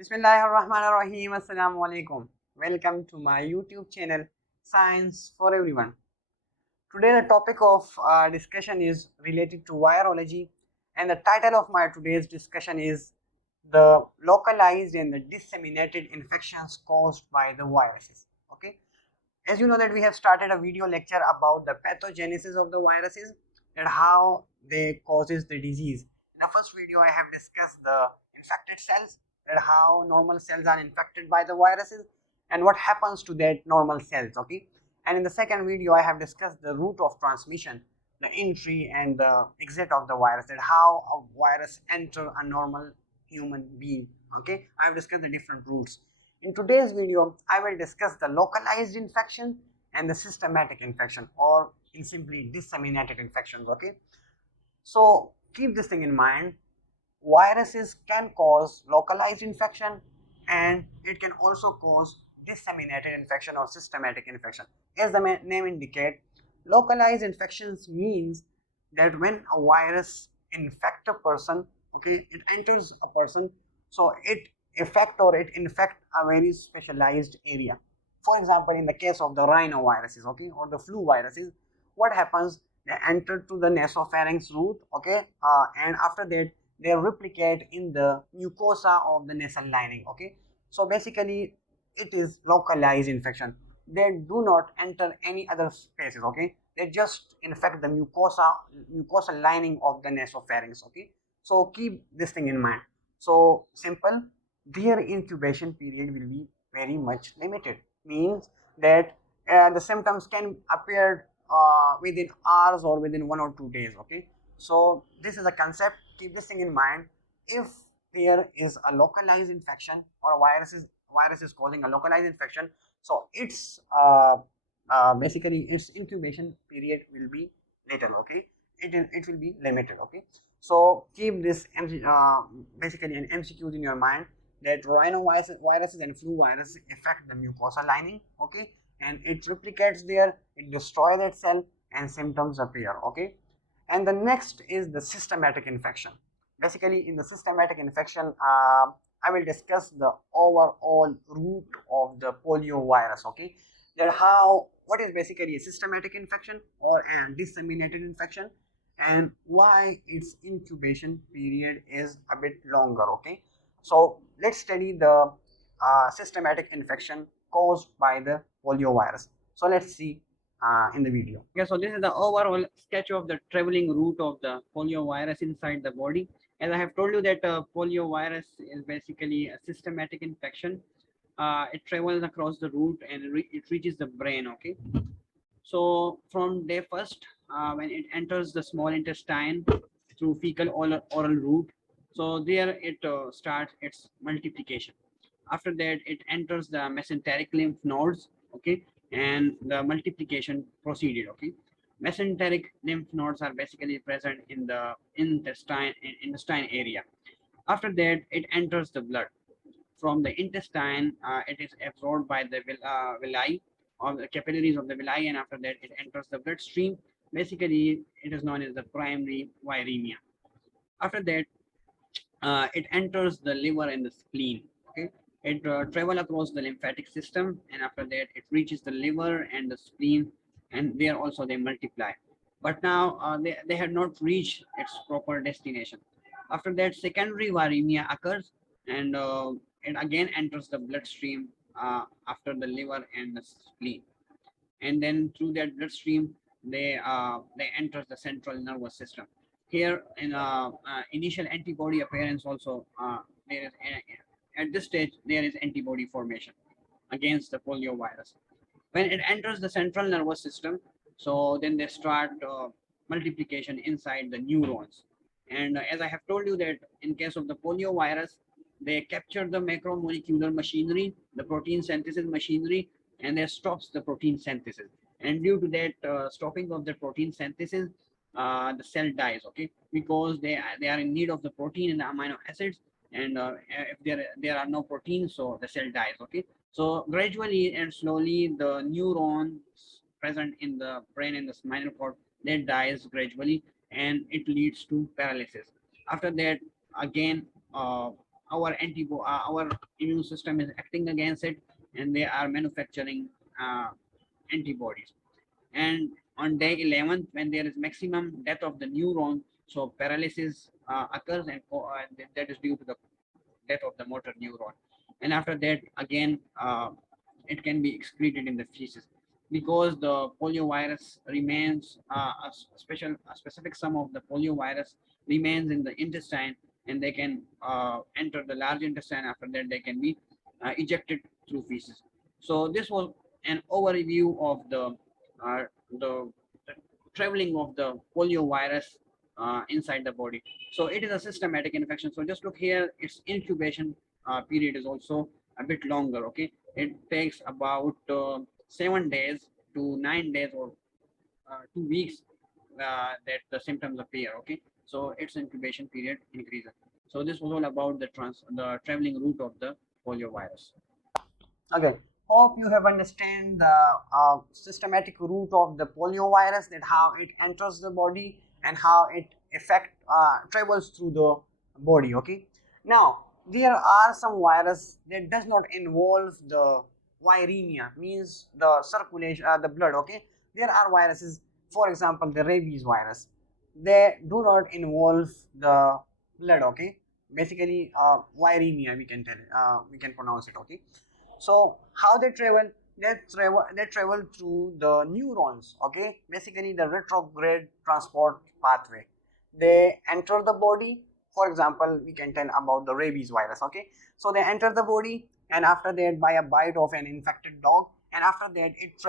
Bismillahirrahmanirrahim. Assalamu alaikum. Welcome to my YouTube channel, Science for Everyone. Today, the topic of discussion is related to virology, and the title of my today's discussion is the localized and the disseminated infections caused by the viruses. Okay, as you know that we have started a video lecture about the pathogenesis of the viruses and how they causes the disease. In the first video, I have discussed the infected cells and how normal cells are infected by the viruses and what happens to that normal cells. Okay, and in the second video, I have discussed the route of transmission, the entry and the exit of the virus, and how a virus enter a normal human being. Okay, I have discussed the different routes. In today's video, I will discuss the localized infection and the systematic infection, or in simply disseminated infections. Okay, so keep this thing in mind. Viruses can cause localized infection and it can also cause disseminated infection or systematic infection. As the name indicates, localized infections means that when a virus infects a person, okay, it enters a person, so it affect or it infect a very specialized area. For example, in the case of the rhinoviruses, okay, or the flu viruses, what happens? They enter to the nasopharynx route, okay, and after that they replicate in the mucosa of the nasal lining. Okay, so basically it is localized infection. They do not enter any other spaces. Okay, they just infect the mucosal lining of the nasopharynx. Okay, so keep this thing in mind. So simple, their incubation period will be very much limited, means that the symptoms can appear within hours or within 1 or 2 days. Okay, so this is a concept. Keep this thing in mind. If there is a localized infection or a virus is causing a localized infection, so its basically its incubation period will be little. Okay, it will be limited. Okay, so keep this basically an MCQs in your mind, that rhinoviruses and flu viruses affect the mucosa lining. Okay, and it replicates there, it destroys that cell and symptoms appear. Okay, and the next is the systematic infection. Basically in the systematic infection, I will discuss the overall route of the polio virus. Okay, that how what is basically a systematic infection or a disseminated infection, and why its incubation period is a bit longer. Okay, so let's study the systematic infection caused by the polio virus. So let's see in the video. Okay, so this is the overall sketch of the traveling route of the polio virus inside the body. As I have told you that polio virus is basically a systematic infection. It travels across the route and it reaches the brain. Okay, so from day first, when it enters the small intestine through fecal oral route, so there it starts its multiplication. After that, it enters the mesenteric lymph nodes. Okay, and the multiplication proceeded. Okay, mesenteric lymph nodes are basically present in the intestine area. After that, it enters the blood. From the intestine, it is absorbed by the villi or the capillaries of the villi, and after that, it enters the bloodstream. Basically, it is known as the primary viremia. After that, it enters the liver and the spleen. Okay, it travel across the lymphatic system, and after that, it reaches the liver and the spleen, and there also they multiply. But now they have not reached its proper destination. After that, secondary viremia occurs, and it again enters the bloodstream after the liver and the spleen, and then through that bloodstream they enters the central nervous system. Here in initial antibody appearance also, there is at this stage there is antibody formation against the polio virus. When it enters the central nervous system, so then they start multiplication inside the neurons. And as I have told you that in case of the polio virus, they capture the macromolecular machinery, the protein synthesis machinery, and they stops the protein synthesis. And due to that stopping of the protein synthesis, the cell dies. Okay, because they are in need of the protein and the amino acids, and if there are no proteins, so the cell dies. Okay, so gradually and slowly the neurons present in the brain and the spinal cord, they dies gradually, and it leads to paralysis. After that, again our immune system is acting against it, and they are manufacturing antibodies. And on day 11th, when there is maximum death of the neuron, so paralysis occurs, and that is due to the death of the motor neuron. And after that, again, it can be excreted in the feces, because the polio virus remains a specific sum of the polio virus remains in the intestine, and they can enter the large intestine. After that, they can be ejected through feces. So this was an overview of uh, the, the traveling of the polio virus inside the body. So it is a systematic infection. So just look here, its incubation period is also a bit longer. Okay, it takes about 7 days to 9 days, or 2 weeks, that the symptoms appear. Okay, so its incubation period increases. So this was all about the traveling route of the polio virus. Okay, hope you have understand the systematic route of the polio virus, that how it enters the body and how it travels through the body. Okay, now there are some virus that does not involve the viremia, means the circulation, the blood. Okay, there are viruses, for example the rabies virus, they do not involve the blood. Okay, basically viremia we can pronounce it. Okay, so how they travel? They travel through the neurons. Okay, basically the retrograde transport pathway. They enter the body. For example, we can tell about the rabies virus. Okay, so they enter the body, and after that, by a bite of an infected dog, and after that it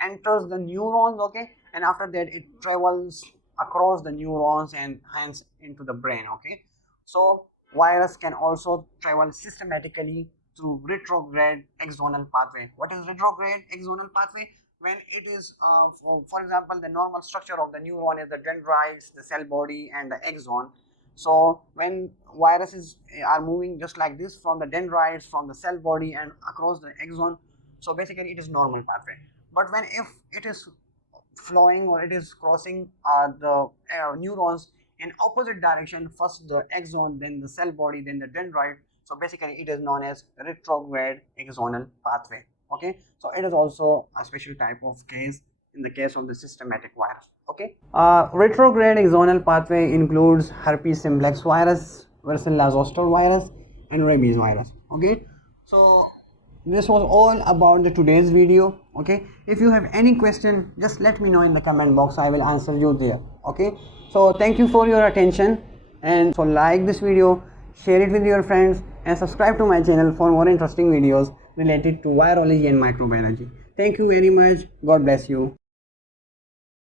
enters the neurons. Okay, and after that it travels across the neurons and hence into the brain. Okay, so virus can also travel systematically through retrograde axonal pathway. What is retrograde axonal pathway? When it is, for example, the normal structure of the neuron is the dendrites, the cell body, and the axon. So when viruses are moving just like this from the dendrites, from the cell body, and across the axon, so basically it is normal pathway. But when if it is flowing or it is crossing the neurons in opposite direction, first the axon, then the cell body, then the dendrite, so basically it is known as retrograde axonal pathway. Okay, so it is also a special type of case in the case of the systematic virus. Okay, retrograde axonal pathway includes herpes simplex virus, varicella zoster virus, and rabies virus. Okay, so this was all about the today's video. Okay, if you have any question, just let me know in the comment box. I will answer you there. Okay, so thank you for your attention, and so like this video, share it with your friends, and subscribe to my channel for more interesting videos related to virology and microbiology. Thank you very much. God bless you.